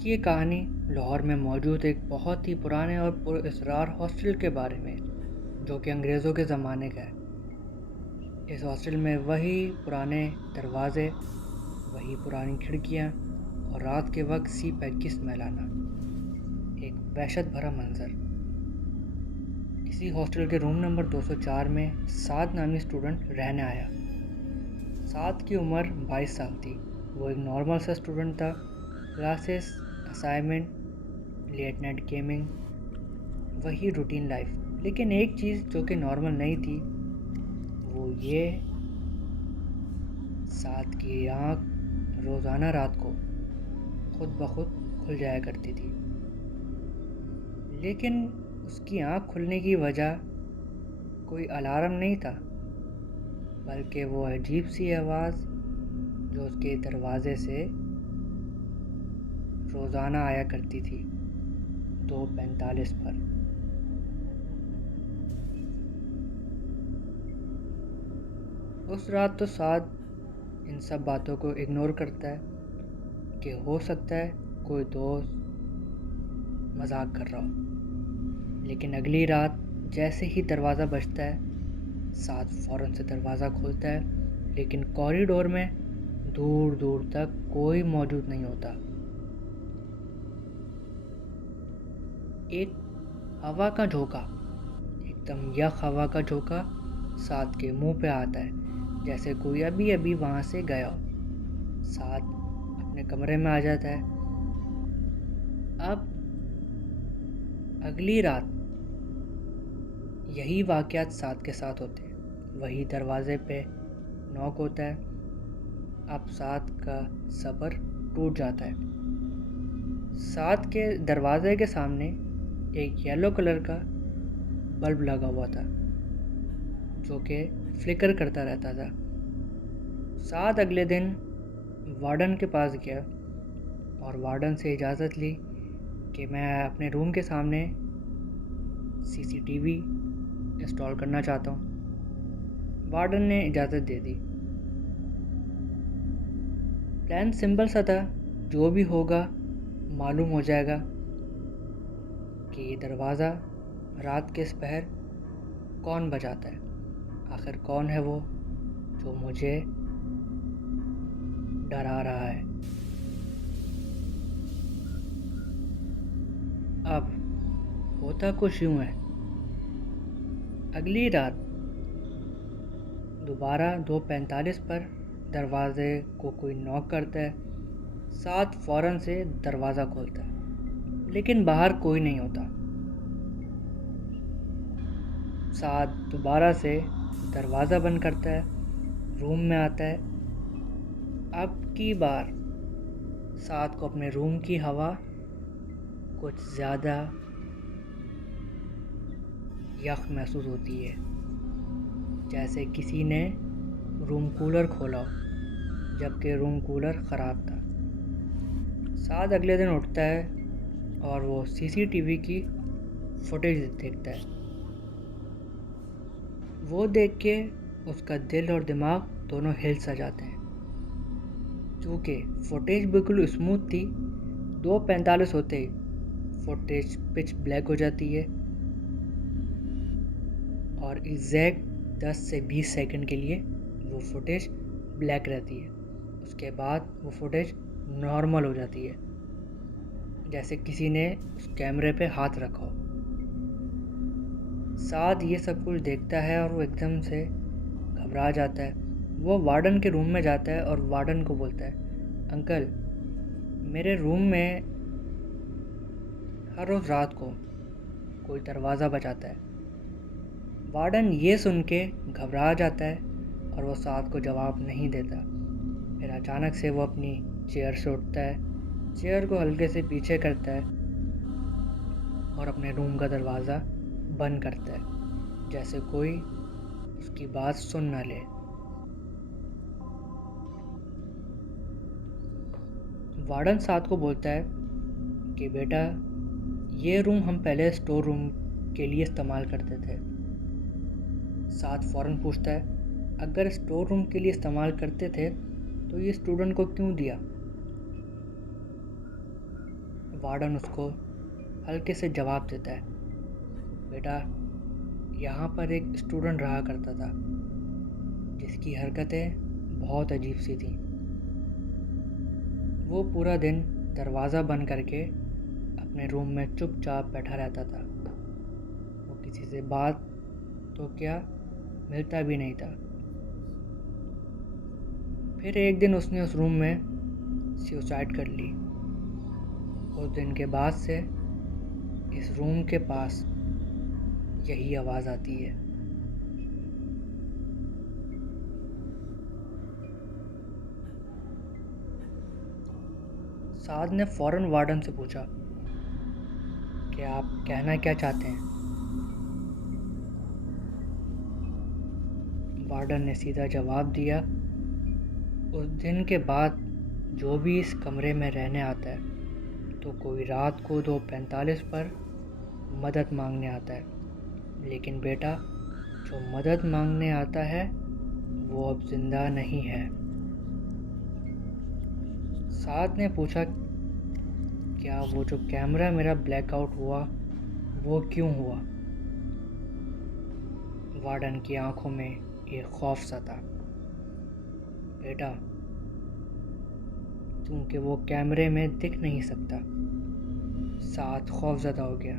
کی یہ کہانی لاہور میں موجود ایک بہت ہی پرانے اور پر اسرار ہاسٹل کے بارے میں، جو کہ انگریزوں کے زمانے کا ہے۔ اس ہاسٹل میں وہی پرانے دروازے، وہی پرانی کھڑکیاں اور رات کے وقت سی پیک کی اسمیل آنا، ایک وحشت بھرا منظر۔ اسی ہاسٹل کے روم نمبر 204 میں سعد نامی اسٹوڈنٹ رہنے آیا۔ سعد کی عمر 22 سال تھی۔ وہ ایک نارمل سا اسٹوڈنٹ تھا۔ Classes, assignment, late night gaming, وہی روٹین لائف۔ لیکن ایک چیز جو کہ نارمل نہیں تھی وہ یہ، سعد کی آنکھ روزانہ رات کو خود بخود کھل جایا کرتی تھی۔ لیکن اس کی آنکھ کھلنے کی وجہ کوئی الارم نہیں تھا، بلکہ وہ عجیب سی آواز جو اس کے دروازے سے روزانہ آیا کرتی تھی 2:45 پر۔ اس رات تو سعد ان سب باتوں کو اگنور کرتا ہے کہ ہو سکتا ہے کوئی دوست مذاق کر رہا ہو۔ لیکن اگلی رات جیسے ہی دروازہ بجتا ہے، سعد فوراً سے دروازہ کھولتا ہے، لیکن کوریڈور میں دور دور تک کوئی موجود نہیں ہوتا۔ ایک ہوا کا جھونکا، ایک دم یخ ہوا کا جھونکا سعد کے منہ پہ آتا ہے، جیسے کوئی ابھی ابھی وہاں سے گیا ہو۔ سعد اپنے کمرے میں آ جاتا ہے۔ اب اگلی رات یہی واقعات سعد کے ساتھ ہوتے ہیں۔ وہی دروازے پہ نوک ہوتا ہے۔ اب سعد کا صبر ٹوٹ جاتا ہے۔ سعد کے دروازے کے سامنے ایک یلو کلر کا بلب لگا ہوا تھا جو کہ فلکر کرتا رہتا تھا۔ سعد اگلے دن وارڈن کے پاس گیا اور وارڈن سے اجازت لی کہ میں اپنے روم کے سامنے CCTV انسٹال کرنا چاہتا ہوں۔ وارڈن نے اجازت دے دی۔ پلان سمپل سا تھا، جو بھی ہوگا معلوم ہو جائے گا کہ یہ دروازہ رات کے اس پہر کون بجاتا ہے، آخر کون ہے وہ جو مجھے ڈرا رہا ہے۔ اب ہوتا کچھ یوں ہے، اگلی رات دوبارہ 2:45 پر دروازے کو کوئی نوک کرتا ہے۔ سعد فوراً سے دروازہ کھولتا ہے، لیکن باہر کوئی نہیں ہوتا۔ سعد دوبارہ سے دروازہ بند کرتا ہے، روم میں آتا ہے۔ اب کی بار سعد کو اپنے روم کی ہوا کچھ زیادہ یخ محسوس ہوتی ہے، جیسے کسی نے روم کولر کھولا ہو، جبکہ روم کولر خراب تھا۔ سعد اگلے دن اٹھتا ہے اور وہ CCTV کی فوٹیج دیکھتا ہے۔ وہ دیکھ کے اس کا دل اور دماغ دونوں ہل سا جاتے ہیں، کیونکہ فوٹیج بالکل اسموتھ تھی۔ 2:45 ہوتے ہی فوٹیج پچ بلیک ہو جاتی ہے اور ایگزیکٹ 10 سے 20 سیکنڈ کے لیے وہ فوٹیج بلیک رہتی ہے۔ اس کے بعد وہ فوٹیج نارمل ہو جاتی ہے، جیسے کسی نے اس کیمرے پہ ہاتھ رکھا ہو۔ سعد یہ سب کچھ دیکھتا ہے اور وہ ایک دم سے گھبرا جاتا ہے۔ وہ وارڈن کے روم میں جاتا ہے اور وارڈن کو بولتا ہے، انکل، میرے روم میں ہر روز رات کو کوئی دروازہ بجاتا ہے۔ وارڈن یہ سن کے گھبرا جاتا ہے اور وہ سعد کو جواب نہیں دیتا۔ پھر اچانک سے وہ اپنی چیئر سے اٹھتا ہے، چیئر کو ہلکے سے پیچھے کرتا ہے اور اپنے روم کا دروازہ بند کرتا ہے، جیسے کوئی اس کی بات سن نہ لے۔ وارڈن سعد کو بولتا ہے کہ بیٹا، یہ روم ہم پہلے اسٹور روم کے لیے استعمال کرتے تھے۔ سعد فوراً پوچھتا ہے، اگر اسٹور روم کے لیے استعمال کرتے تھے تو یہ اسٹوڈنٹ کو کیوں دیا؟ وارڈن اس کو ہلکے سے جواب دیتا ہے، بیٹا یہاں پر ایک اسٹوڈنٹ رہا کرتا تھا جس کی حرکتیں بہت عجیب سی تھیں۔ وہ پورا دن دروازہ بند کر کے اپنے روم میں چپ چاپ بیٹھا رہتا تھا۔ وہ کسی سے بات تو کیا ملتا بھی نہیں تھا۔ پھر ایک دن اس نے اس روم میں سیوسائڈ کر لی۔ اس دن کے بعد سے اس روم کے پاس یہی آواز آتی ہے۔ سعد نے فوراً وارڈن سے پوچھا کہ آپ کہنا کیا چاہتے ہیں؟ وارڈن نے سیدھا جواب دیا، اس دن کے بعد جو بھی اس کمرے میں رہنے آتا ہے تو کوئی رات کو 2:45 پر مدد مانگنے آتا ہے، لیکن بیٹا جو مدد مانگنے آتا ہے وہ اب زندہ نہیں ہے۔ سعد نے پوچھا، کیا وہ جو کیمرہ میرا بلیک آؤٹ ہوا وہ کیوں ہوا؟ وارڈن کی آنکھوں میں ایک خوف سا تھا، بیٹا کیونکہ وہ کیمرے میں دکھ نہیں سکتا۔ سعد خوف زدہ ہو گیا۔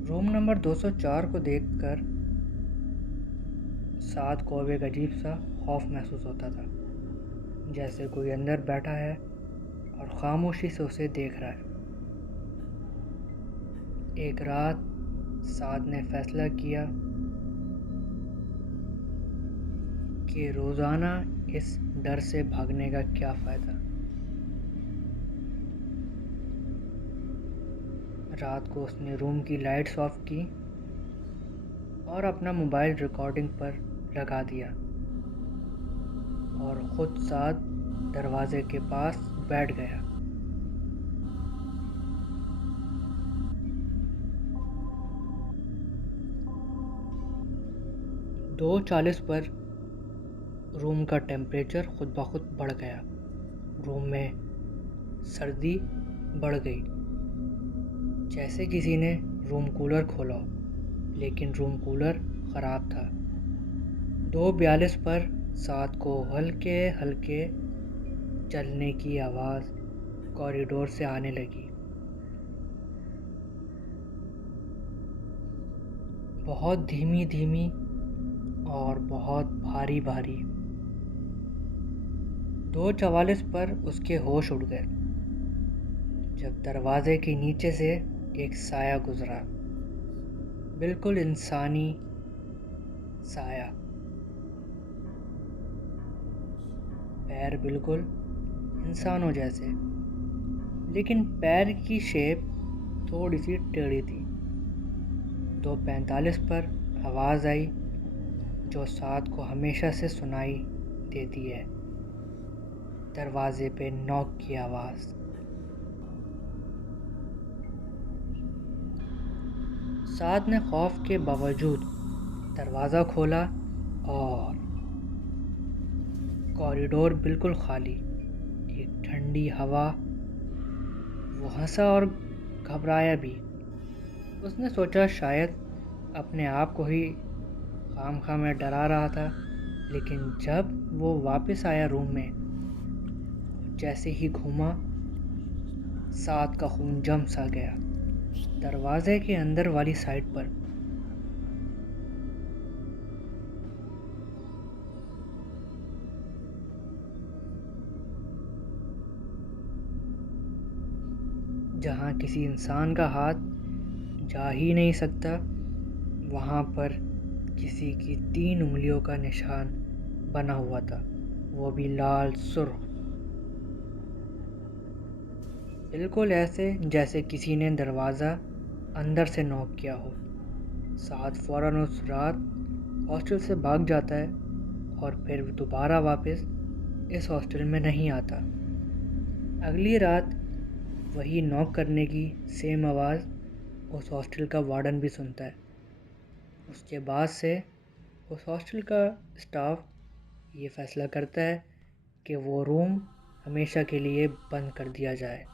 روم نمبر 204 کو دیکھ کر سعد کو اب ایک عجیب سا خوف محسوس ہوتا تھا، جیسے کوئی اندر بیٹھا ہے اور خاموشی سے اسے دیکھ رہا ہے۔ ایک رات سعد نے فیصلہ کیا کہ روزانہ اس ڈر سے بھاگنے کا کیا فائدہ۔ رات کو اس نے روم کی لائٹس آف کی اور اپنا موبائل ریکارڈنگ پر لگا دیا اور خود سعد دروازے کے پاس بیٹھ گیا۔ دو 40 پر روم کا ٹیمپریچر خود بخود بڑھ گیا۔ روم میں سردی بڑھ گئی، جیسے کسی نے روم کولر کھولا ہو، لیکن روم کولر خراب تھا۔ 2:42 پر سعد کو ہلکے ہلکے چلنے کی آواز کوریڈور سے آنے لگی، بہت دھیمی دھیمی اور بہت بھاری بھاری۔ 2:44 پر اس کے ہوش اڑ گئے جب دروازے کے نیچے سے ایک سایہ گزرا، بالکل انسانی سایہ، پیر بالکل انسانوں جیسے، لیکن پیر کی شیپ تھوڑی سی ٹیڑھی تھی۔ 2:45 پر آواز آئی جو سعد کو ہمیشہ سے سنائی دیتی ہے، دروازے پہ نوک کی آواز۔ سعد نے خوف کے باوجود دروازہ کھولا اور کوریڈور بالکل خالی، ایک ٹھنڈی ہوا۔ وہ ہنسا اور گھبرایا بھی۔ اس نے سوچا شاید اپنے آپ کو ہی خام خواہ میں ڈرا رہا تھا، لیکن جب وہ واپس آیا روم میں، جیسے ہی گھوما، سعد کا خون جم سا گیا۔ دروازے کے اندر والی سائڈ پر جہاں کسی انسان کا ہاتھ جا ہی نہیں سکتا، وہاں پر کسی کی 3 انگلیوں کا نشان بنا ہوا تھا، وہ بھی لال سرخ، بالکل ایسے جیسے کسی نے دروازہ اندر سے نوک کیا ہو۔ سعد فوراً اس رات ہاسٹل سے بھاگ جاتا ہے اور پھر دوبارہ واپس اس ہاسٹل میں نہیں آتا۔ اگلی رات وہی نوک کرنے کی سیم آواز اس ہاسٹل کا وارڈن بھی سنتا ہے۔ اس کے بعد سے اس ہاسٹل کا اسٹاف یہ فیصلہ کرتا ہے کہ وہ روم ہمیشہ کے لیے بند کر دیا جائے۔